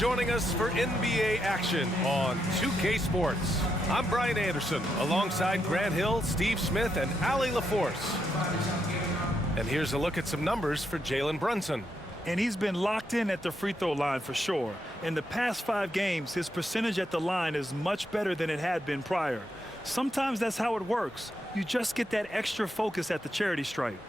joining us for NBA action on 2K Sports. I'm Brian Anderson, alongside Grant Hill, Steve Smith, and Allie LaForce. And here's a look at some numbers for Jalen Brunson. And he's been locked in at the free throw line for sure. In the past 5 games, his percentage at the line is much better than it had been prior. Sometimes that's how it works. You just get that extra focus at the charity stripe.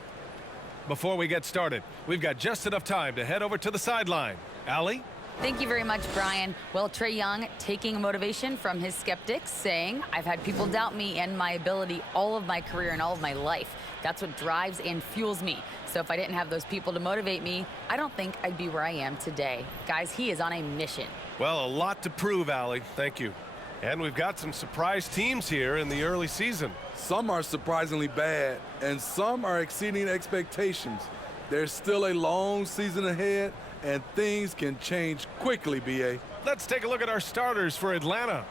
Before we get started, we've got just enough time to head over to the sideline. Allie? Thank you very much, Brian. Well, Trae Young taking motivation from his skeptics, saying, I've had people doubt me and my ability all of my career and all of my life. That's what drives and fuels me. So if I didn't have those people to motivate me, I don't think I'd be where I am today. Guys, he is on a mission. Well, a lot to prove, Allie. Thank you. And we've got some surprise teams here in the early season. Some are surprisingly bad, and some are exceeding expectations. There's still a long season ahead, and things can change quickly, B.A. Let's take a look at our starters for Atlanta.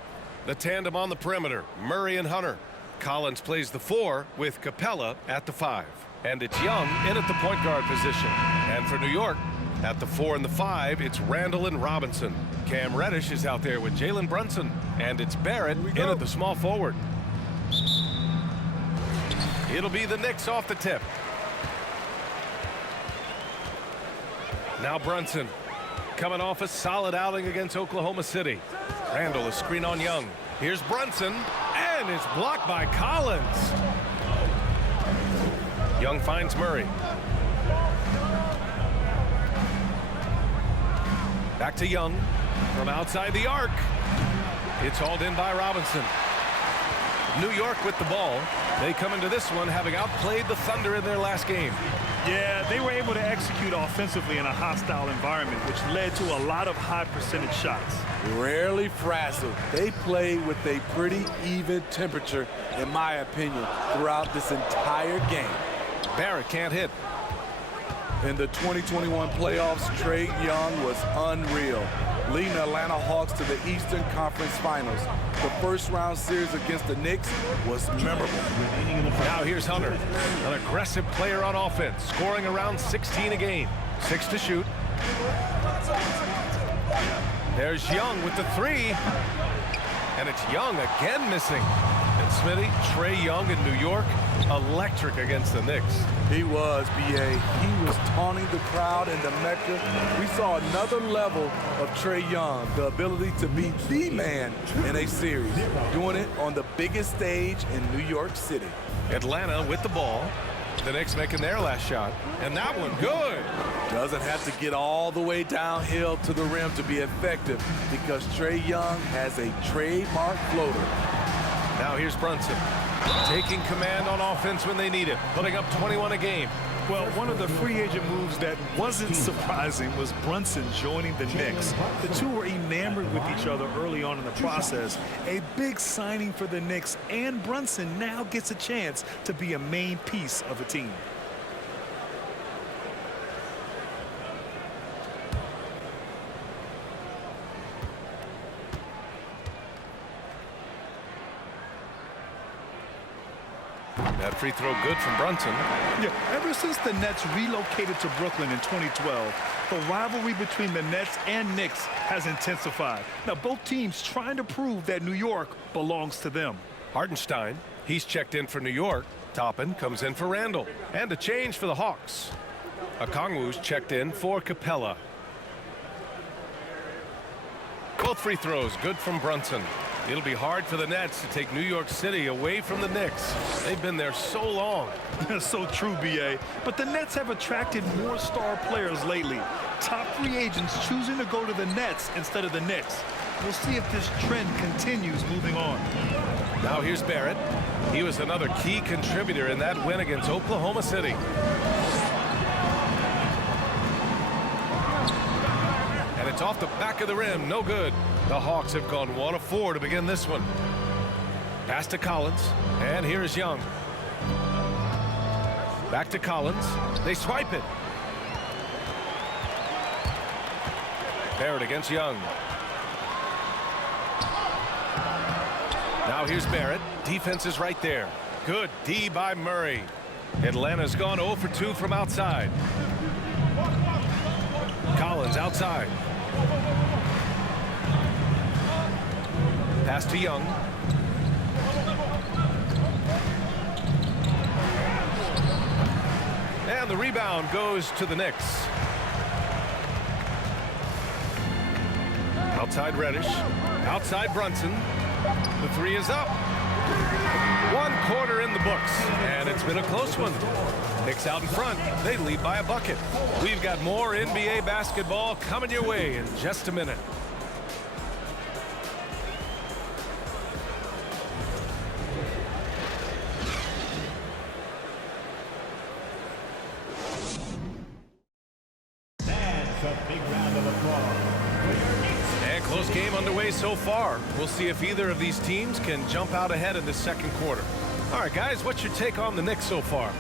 The tandem on the perimeter, Murray and Hunter. Collins plays the 4 with Capella at the 5. And it's Young in at the point guard position. And for New York, at the 4 and the 5, it's Randall and Robinson. Cam Reddish is out there with Jalen Brunson. And it's Barrett in at the small forward. It'll be the Knicks off the tip. Now Brunson, coming off a solid outing against Oklahoma City. Randall, a screen on Young. Here's Brunson, and it's blocked by Collins. Young finds Murray. Back to Young from outside the arc. It's hauled in by Robinson. New York with the ball. They come into this one having outplayed the Thunder in their last game. Yeah, they were able to execute offensively in a hostile environment, which led to a lot of high percentage shots. Rarely frazzled. They played with a pretty even temperature, in my opinion, throughout this entire game. Barrett can't hit. In the 2021 playoffs, Trae Young was unreal, leading the Atlanta Hawks to the Eastern Conference Finals. The first-round series against the Knicks was memorable. Now here's Hunter, an aggressive player on offense, scoring around 16 a game. 6 to shoot. There's Young with the 3. And it's Young again missing. And Smitty, Trae Young in New York, electric against the Knicks. He was, B.A. He was taunting the crowd in the Mecca. We saw another level of Trae Young, the ability to be the man in a series, doing it on the biggest stage in New York City. Atlanta with the ball. The Knicks making their last shot. And that one good. Doesn't have to get all the way downhill to the rim to be effective because Trae Young has a trademark floater. Now here's Brunson, taking command on offense when they need it, putting up 21 a game. Well, one of the free agent moves that wasn't surprising was Brunson joining the Knicks. The two were enamored with each other early on in the process. A big signing for the Knicks, and Brunson now gets a chance to be a main piece of the team. That free throw good from Brunson. Yeah, ever since the Nets relocated to Brooklyn in 2012, the rivalry between the Nets and Knicks has intensified. Now, both teams trying to prove that New York belongs to them. Hartenstein, he's checked in for New York. Toppin comes in for Randall. And a change for the Hawks. Okongwu's checked in for Capella. Both free throws good from Brunson. It'll be hard for the Nets to take New York City away from the Knicks. They've been there so long. That's so true, B.A. But the Nets have attracted more star players lately. Top free agents choosing to go to the Nets instead of the Knicks. We'll see if this trend continues moving on. Now here's Barrett. He was another key contributor in that win against Oklahoma City. And it's off the back of the rim, no good. The Hawks have gone 1 of 4 to begin this one. Pass to Collins, and here's Young. Back to Collins. They swipe it. Barrett against Young. Now here's Barrett. Defense is right there. Good D by Murray. Atlanta's gone 0 for 2 from outside. Collins outside. Pass to Young. And the rebound goes to the Knicks. Outside Reddish. Outside Brunson. The three is up. 1 quarter in the books, and it's been a close one. Knicks out in front. They lead by a bucket. We've got more NBA basketball coming your way in just a minute. And close game underway so far. We'll see if either of these teams can jump out ahead in the second quarter. All right, guys, what's your take on the Knicks so far?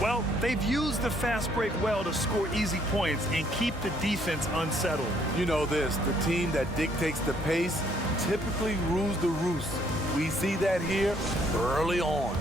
Well, they've used the fast break well to score easy points and keep the defense unsettled. You know this, the team that dictates the pace typically rules the roost. We see that here early on.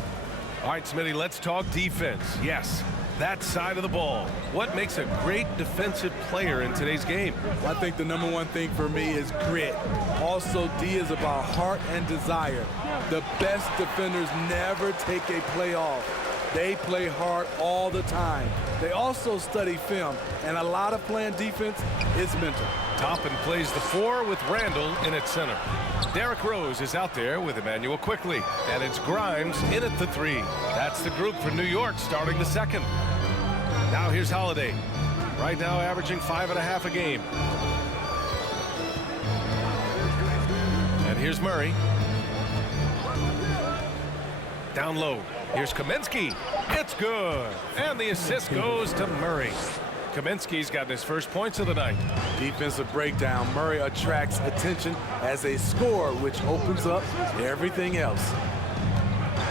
All right, Smitty, let's talk defense. Yes, that side of the ball. What makes a great defensive player in today's game? I think the number one thing for me is grit. Also, D is about heart and desire. The best defenders never take a play off. They play hard all the time. They also study film, and a lot of playing defense is mental. Toppin plays the 4 with Randall in at center. Derrick Rose is out there with Emmanuel Quickly, and it's Grimes in at the 3. That's the group for New York starting the second. Now here's Holiday. Right now averaging 5.5 a game. And here's Murray. Down low. Here's Kaminsky. It's good. And the assist goes to Murray. Kaminsky's gotten his first points of the night. Defensive breakdown. Murray attracts attention as a scorer, which opens up everything else.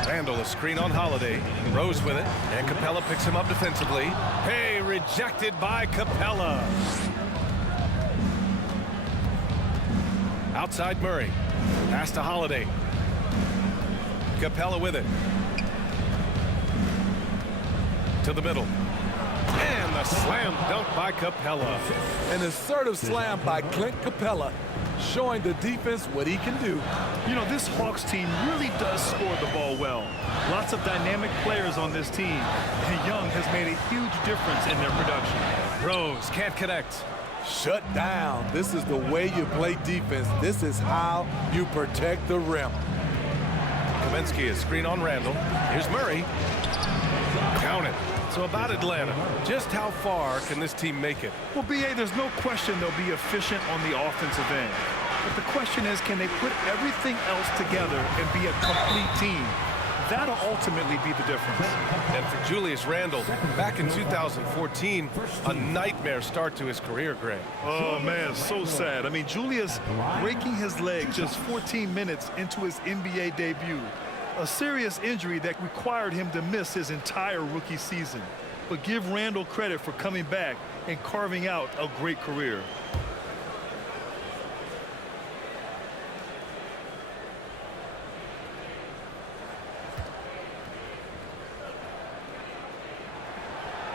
Randall, a screen on Holiday. Rose with it. And Capella picks him up defensively. Hey, rejected by Capella. Outside Murray. Pass to Holiday. Capella with it. To the middle. And the slam dunk by Capella. An assertive slam by Clint Capella, showing the defense what he can do. You know, this Hawks team really does score the ball well. Lots of dynamic players on this team, and Young has made a huge difference in their production. Rose can't connect. Shut down. This is the way you play defense. This is how you protect the rim. Kaminsky is screen on Randall. Here's Murray. Count it. So about Atlanta, just how far can this team make it? Well, B.A., there's no question they'll be efficient on the offensive end. But the question is, can they put everything else together and be a complete team? That'll ultimately be the difference. And for Julius Randle, back in 2014, a nightmare start to his career, Greg. Oh, man, so sad. I mean, Julius breaking his leg just 14 minutes into his NBA debut. A serious injury that required him to miss his entire rookie season. But give Randall credit for coming back and carving out a great career.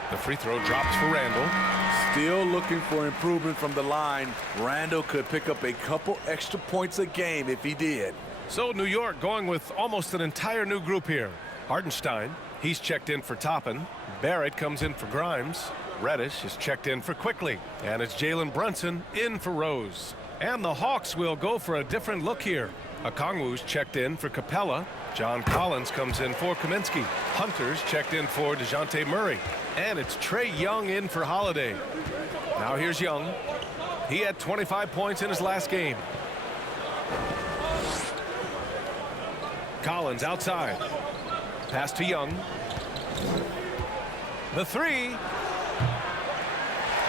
The free throw drops for Randall. Still looking for improvement from the line. Randall could pick up a couple extra points a game if he did. So New York going with almost an entire new group here. Hartenstein, he's checked in for Toppin. Barrett comes in for Grimes. Reddish is checked in for Quickly. And it's Jalen Brunson in for Rose. And the Hawks will go for a different look here. Okongwu's checked in for Capella. John Collins comes in for Kaminsky. Hunter's checked in for DeJounte Murray. And it's Trae Young in for Holiday. Now here's Young. He had 25 points in his last game. Collins outside. Pass to Young. The 3.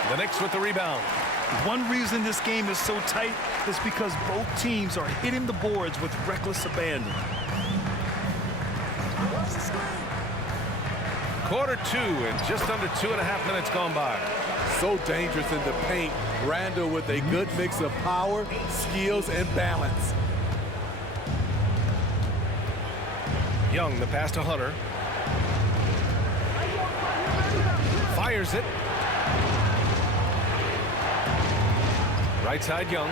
The Knicks with the rebound. One reason this game is so tight is because both teams are hitting the boards with reckless abandon. Quarter 2 and just under 2.5 minutes gone by. So dangerous in the paint. Randall with a good mix of power, skills, and balance. Young, the pass to Hunter. Fires it. Right side, Young.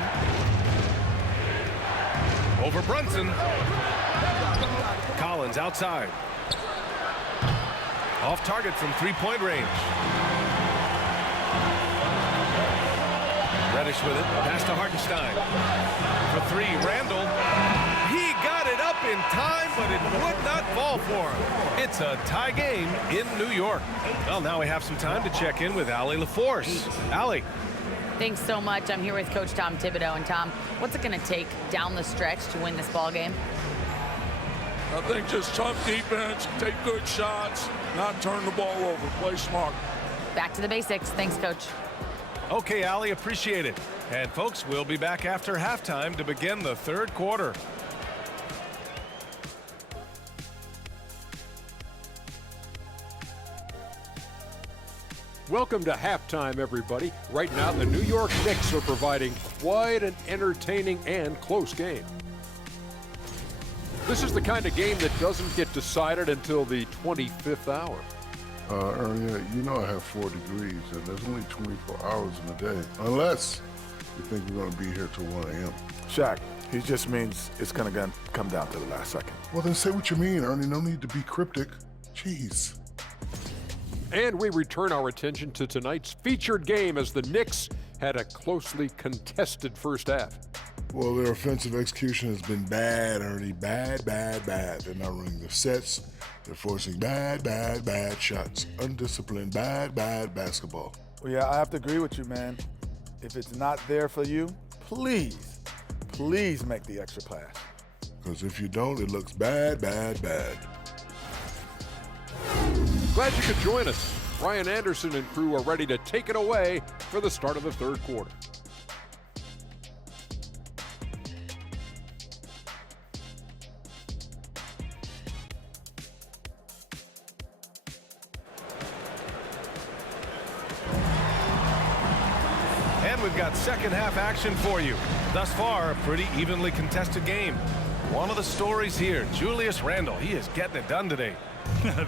Over Brunson. Collins outside. Off target from three-point range. Reddish with it. Pass to Hartenstein. For three, Randall. He got it up in time, but it would not fall for him. It's a tie game in New York. Well, now we have some time to check in with Allie LaForce. Allie. Thanks so much. I'm here with Coach Tom Thibodeau. And Tom, what's it going to take down the stretch to win this ball game? I think just tough defense, take good shots, not turn the ball over, play smart. Back to the basics. Thanks, Coach. Okay, Allie, appreciate it. And folks, we'll be back after halftime to begin the third quarter. Welcome to halftime, everybody. Right now, the New York Knicks are providing quite an entertaining and close game. This is the kind of game that doesn't get decided until the 25th hour. Ernie, you know I have 4 degrees, and there's only 24 hours in a day, unless you think we're going to be here till 1 a.m. Shaq, he just means it's going to come down to the last second. Well, then say what you mean, Ernie. No need to be cryptic. Jeez. And we return our attention to tonight's featured game as the Knicks had a closely contested first half. Well, their offensive execution has been bad, Ernie. Bad, bad, bad. They're not running their sets. They're forcing bad, bad, bad shots. Undisciplined, bad, bad basketball. Well, yeah, I have to agree with you, man. If it's not there for you, please, please make the extra pass. Because if you don't, it looks bad, bad, bad. Glad you could join us. Ryan Anderson and crew are ready to take it away for the start of the third quarter. And we've got second half action for you. Thus far, a pretty evenly contested game. One of the stories here, Julius Randle. He is getting it done today.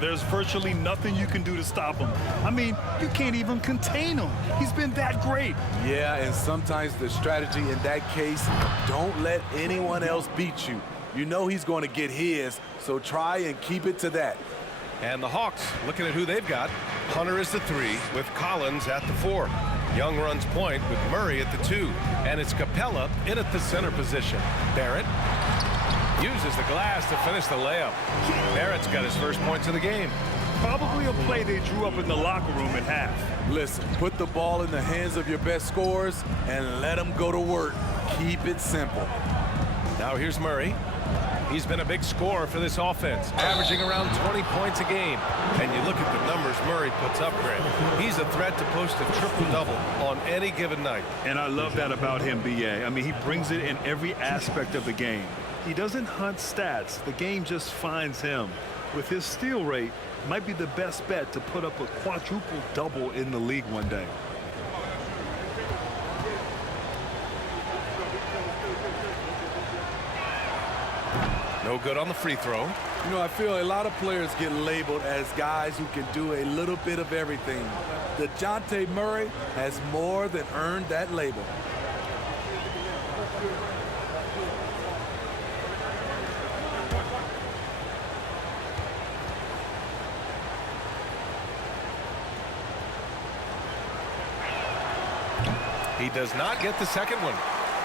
There's virtually nothing you can do to stop him. I mean, you can't even contain him. He's been that great. Yeah, and sometimes the strategy in that case, don't let anyone else beat you. You know he's going to get his, so try and keep it to that. And the Hawks, looking at who they've got. Hunter is the 3 with Collins at the 4. Young runs point with Murray at the 2. And it's Capella in at the center position. Barrett uses the glass to finish the layup. Barrett's got his first points of the game. Probably a play they drew up in the locker room at half. Listen, put the ball in the hands of your best scorers and let them go to work. Keep it simple. Now here's Murray. He's been a big scorer for this offense, averaging around 20 points a game. And you look at the numbers Murray puts up, Grant. He's a threat to post a triple-double on any given night. And I love that about him, B.A. I mean, he brings it in every aspect of the game. He doesn't hunt stats. The game just finds him. With his steal rate, might be the best bet to put up a quadruple-double in the league one day. No good on the free throw. You know, I feel a lot of players get labeled as guys who can do a little bit of everything. DeJounte Murray has more than earned that label. He does not get the second one.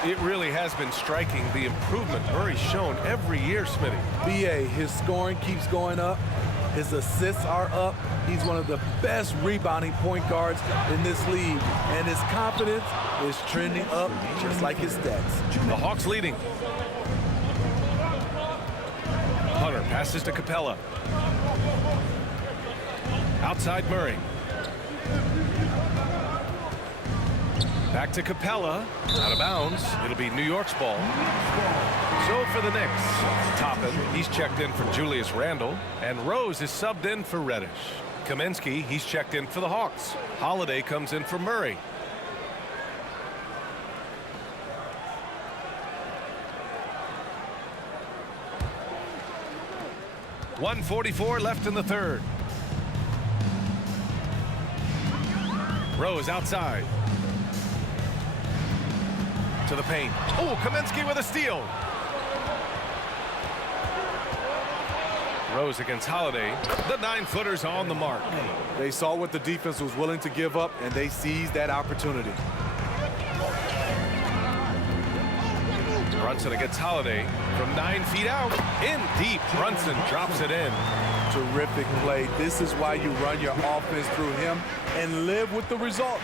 It really has been striking, the improvement Murray's shown every year, Smitty. B.A., his scoring keeps going up. His assists are up. He's one of the best rebounding point guards in this league. And his confidence is trending up just like his stats. The Hawks leading. Hunter passes to Capella. Outside Murray. Back to Capella, out of bounds. It'll be New York's ball. So for the Knicks, Toppin, he's checked in for Julius Randle, and Rose is subbed in for Reddish. Kaminsky, he's checked in for the Hawks. Holiday comes in for Murray. .144 left in the third. Rose outside. To the paint. Oh, Kaminsky with a steal. Rose against Holiday. The 9-footer's on the mark. They saw what the defense was willing to give up, and they seized that opportunity. Brunson against Holiday from 9 feet out. In deep. Brunson drops it in. Terrific play. This is why you run your offense through him and live with the results.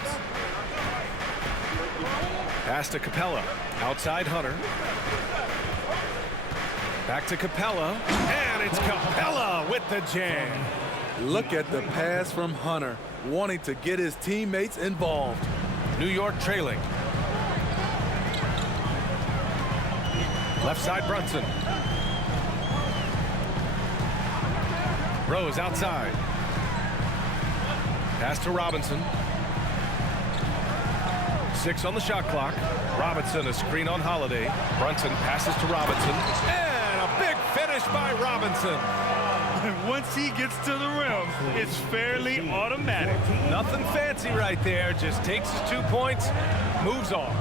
Pass to Capella. Outside Hunter. Back to Capella. And it's Capella with the jam. Look at the pass from Hunter, wanting to get his teammates involved. New York trailing. Left side Brunson. Rose outside. Pass to Robinson. 6 on the shot clock. Robinson, a screen on Holiday. Brunson passes to Robinson. And a big finish by Robinson. And once he gets to the rim, it's fairly automatic. Nothing fancy right there. Just takes his 2 points, moves on.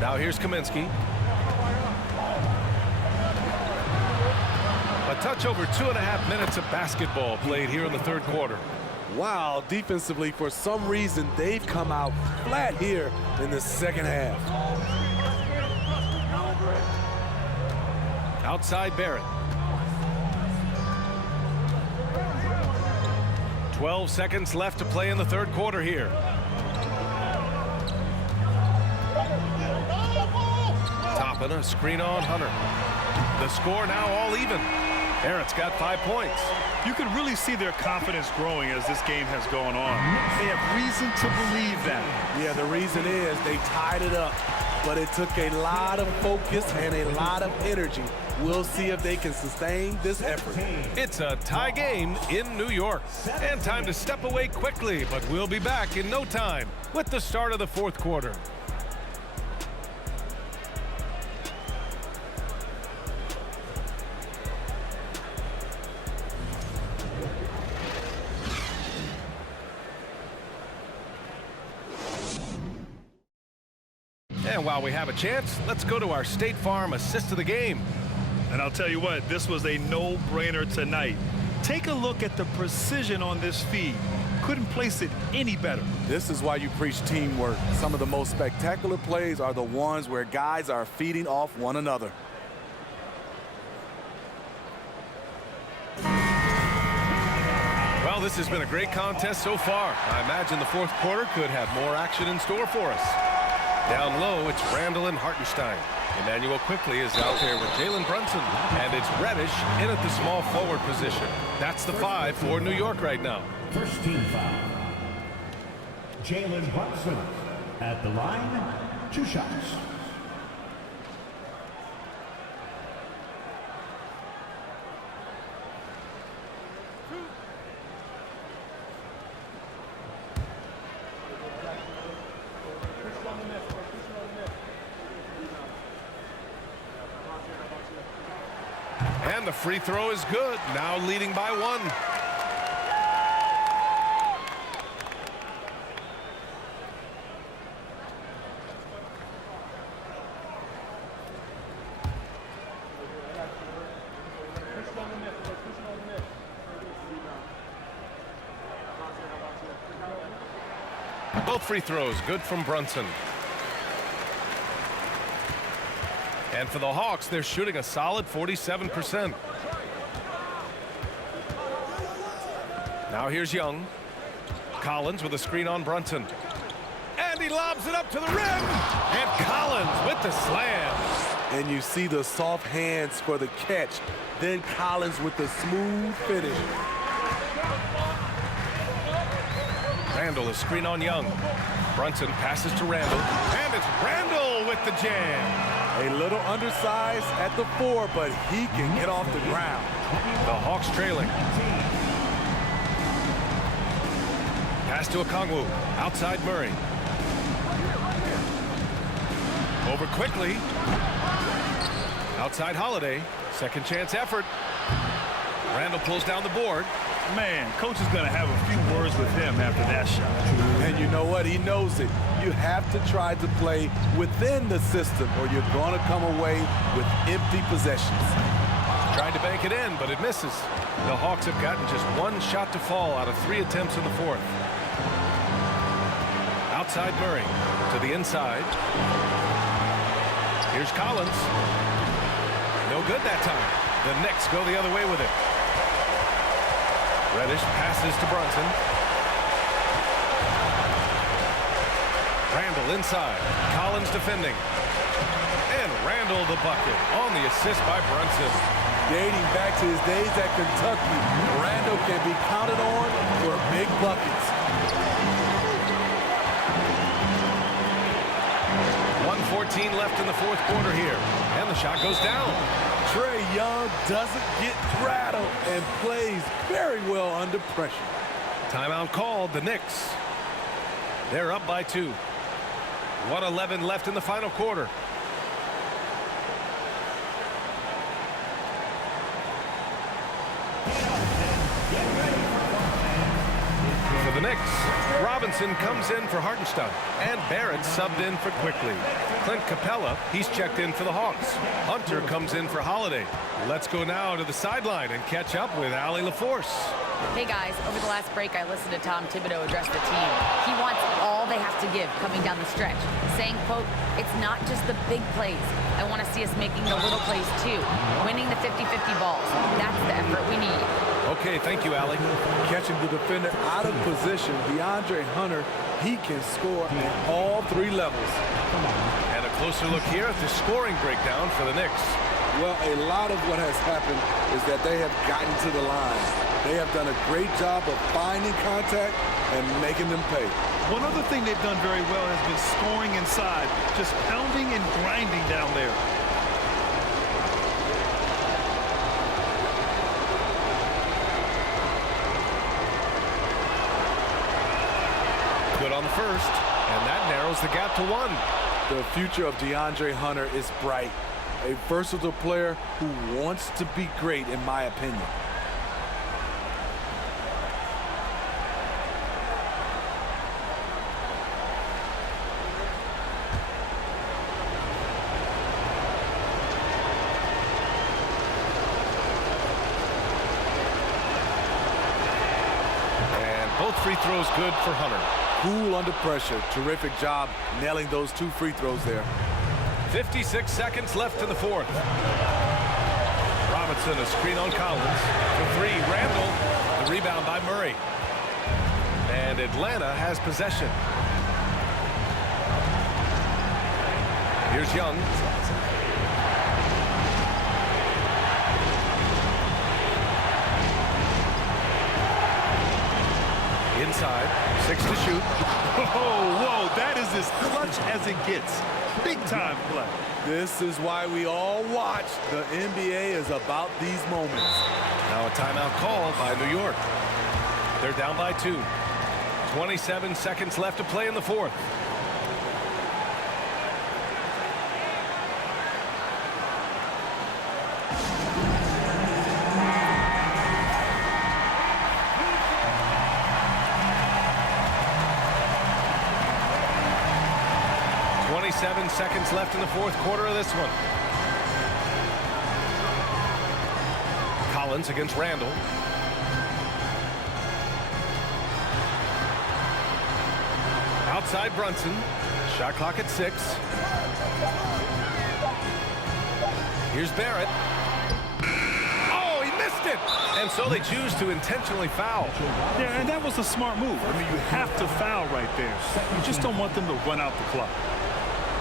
Now here's Kaminsky. A touch over 2.5 minutes of basketball played here in the third quarter. Wow, defensively, for some reason, they've come out flat here in the second half. Outside Barrett. 12 seconds left to play in the third quarter here. Toppin, a screen on Hunter. The score now all even. Barrett's got 5 points. You can really see their confidence growing as this game has gone on. They have reason to believe that. Yeah, the reason is they tied it up, but it took a lot of focus and a lot of energy. We'll see if they can sustain this effort. It's a tie game in New York. And time to step away quickly, but we'll be back in no time with the start of the fourth quarter. And while we have a chance, let's go to our State Farm assist of the game. And I'll tell you what, this was a no-brainer tonight. Take a look at the precision on this feed. Couldn't place it any better. This is why you preach teamwork. Some of the most spectacular plays are the ones where guys are feeding off one another. Well, this has been a great contest so far. I imagine the fourth quarter could have more action in store for us. Down low, it's Randall and Hartenstein. Emmanuel quickly is out there with Jalen Brunson. And it's Reddish in at the small forward position. That's the 5 for New York right now. First team foul. Jalen Brunson at the line, 2 shots. And the free throw is good. Now leading by 1. Both free throws good from Brunson. And for the Hawks, they're shooting a solid 47%. Now here's Young. Collins with a screen on Brunson. And he lobs it up to the rim. And Collins with the slam. And you see the soft hands for the catch. Then Collins with the smooth finish. Randall, a screen on Young. Brunson passes to Randall. And it's Randall with the jam. A little undersized at the 4, but he can get off the ground. The Hawks trailing. Pass to Okongwu. Outside Murray. Over quickly. Outside Holiday. Second chance effort. Randall pulls down the board. Man, coach is going to have a few words with him after that shot. And you know what? He knows it. You have to try to play within the system or you're going to come away with empty possessions. Tried to bank it in, but it misses. The Hawks have gotten just one shot to fall out of 3 attempts in the fourth. Outside Murray to the inside. Here's Collins. No good that time. The Knicks go the other way with it. Reddish passes to Brunson. Randall inside. Collins defending. And Randall the bucket on the assist by Brunson. Dating back to his days at Kentucky, Randall can be counted on for big buckets. 1:14 left in the fourth quarter here. And the shot goes down. Trae Young doesn't get rattled and plays very well under pressure. Timeout called. The Knicks. They're up by 2. 1:11 left in the final quarter. For the Knicks, Robinson comes in for Hartenstein, and Barrett subbed in for Quickly. Clint Capella, he's checked in for the Hawks. Hunter comes in for Holiday. Let's go now to the sideline and catch up with Allie LaForce. Hey guys, over the last break, I listened to Tom Thibodeau address the team. He wants all they have to give coming down the stretch, saying, quote, it's not just the big plays. I want to see us making the little plays too, winning the 50-50 balls. That's the effort we need. Okay, thank you, Allie. Catching the defender out of position, DeAndre Hunter, he can score at all 3 levels. And a closer look here at the scoring breakdown for the Knicks. Well, a lot of what has happened is that they have gotten to the line. They have done a great job of finding contact and making them pay. One other thing they've done very well has been scoring inside, just pounding and grinding down there. Good on the first, and that narrows the gap to 1. The future of DeAndre Hunter is bright. A versatile player who wants to be great, in my opinion. And both free throws good for Hunter. Cool under pressure. Terrific job nailing those 2 free throws there. 56 seconds left in the fourth. Robinson, a screen on Collins. For 3, Randall. The rebound by Murray. And Atlanta has possession. Here's Young. Inside. 6 to shoot. Whoa, that is as clutch as it gets. Big time play. This is why we all watch. The NBA is about these moments. Now a timeout called by New York. They're down by 2. 27 seconds left to play in the fourth. Seconds left in the fourth quarter of this one. Collins against Randall. Outside Brunson. Shot clock at 6. Here's Barrett. Oh, he missed it! And so they choose to intentionally foul. Yeah, and that was a smart move. I mean, you have to foul right there. You just don't want them to run out the clock.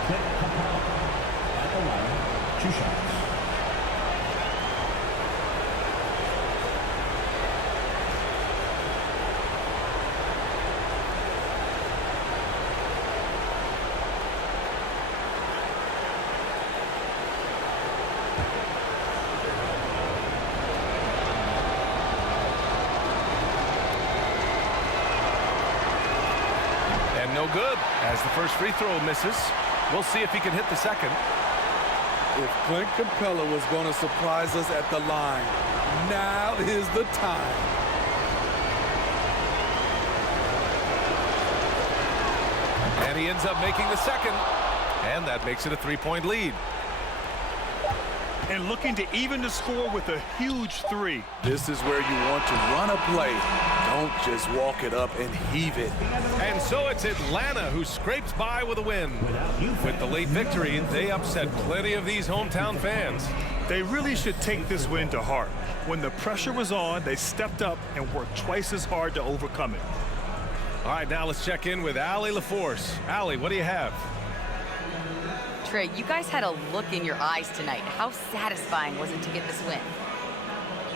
At the line, 2 shots. And no good, as the first free throw misses. We'll see if he can hit the second. If Clint Capella was going to surprise us at the line, now is the time. And he ends up making the second. And that makes it a 3-point lead. And looking to even the score with a huge 3. This is where you want to run a play. Don't just walk it up and heave it. And so it's Atlanta who scrapes by with a win. With the late victory, they upset plenty of these hometown fans. They really should take this win to heart. When the pressure was on, they stepped up and worked twice as hard to overcome it. All right, now let's check in with Allie LaForce. Allie, what do you have? Trey, you guys had a look in your eyes tonight. How satisfying was it to get this win?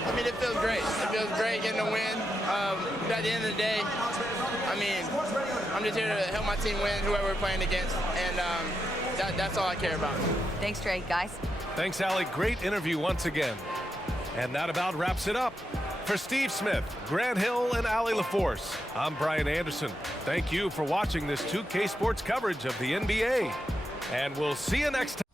I mean, it feels great. It feels great getting a win. But at the end of the day, I mean, I'm just here to help my team win, whoever we're playing against, and that's all I care about. Thanks, Trey. Guys? Thanks, Allie. Great interview once again. And that about wraps it up. For Steve Smith, Grant Hill, and Allie LaForce, I'm Brian Anderson. Thank you for watching this 2K Sports coverage of the NBA. And we'll see you next time.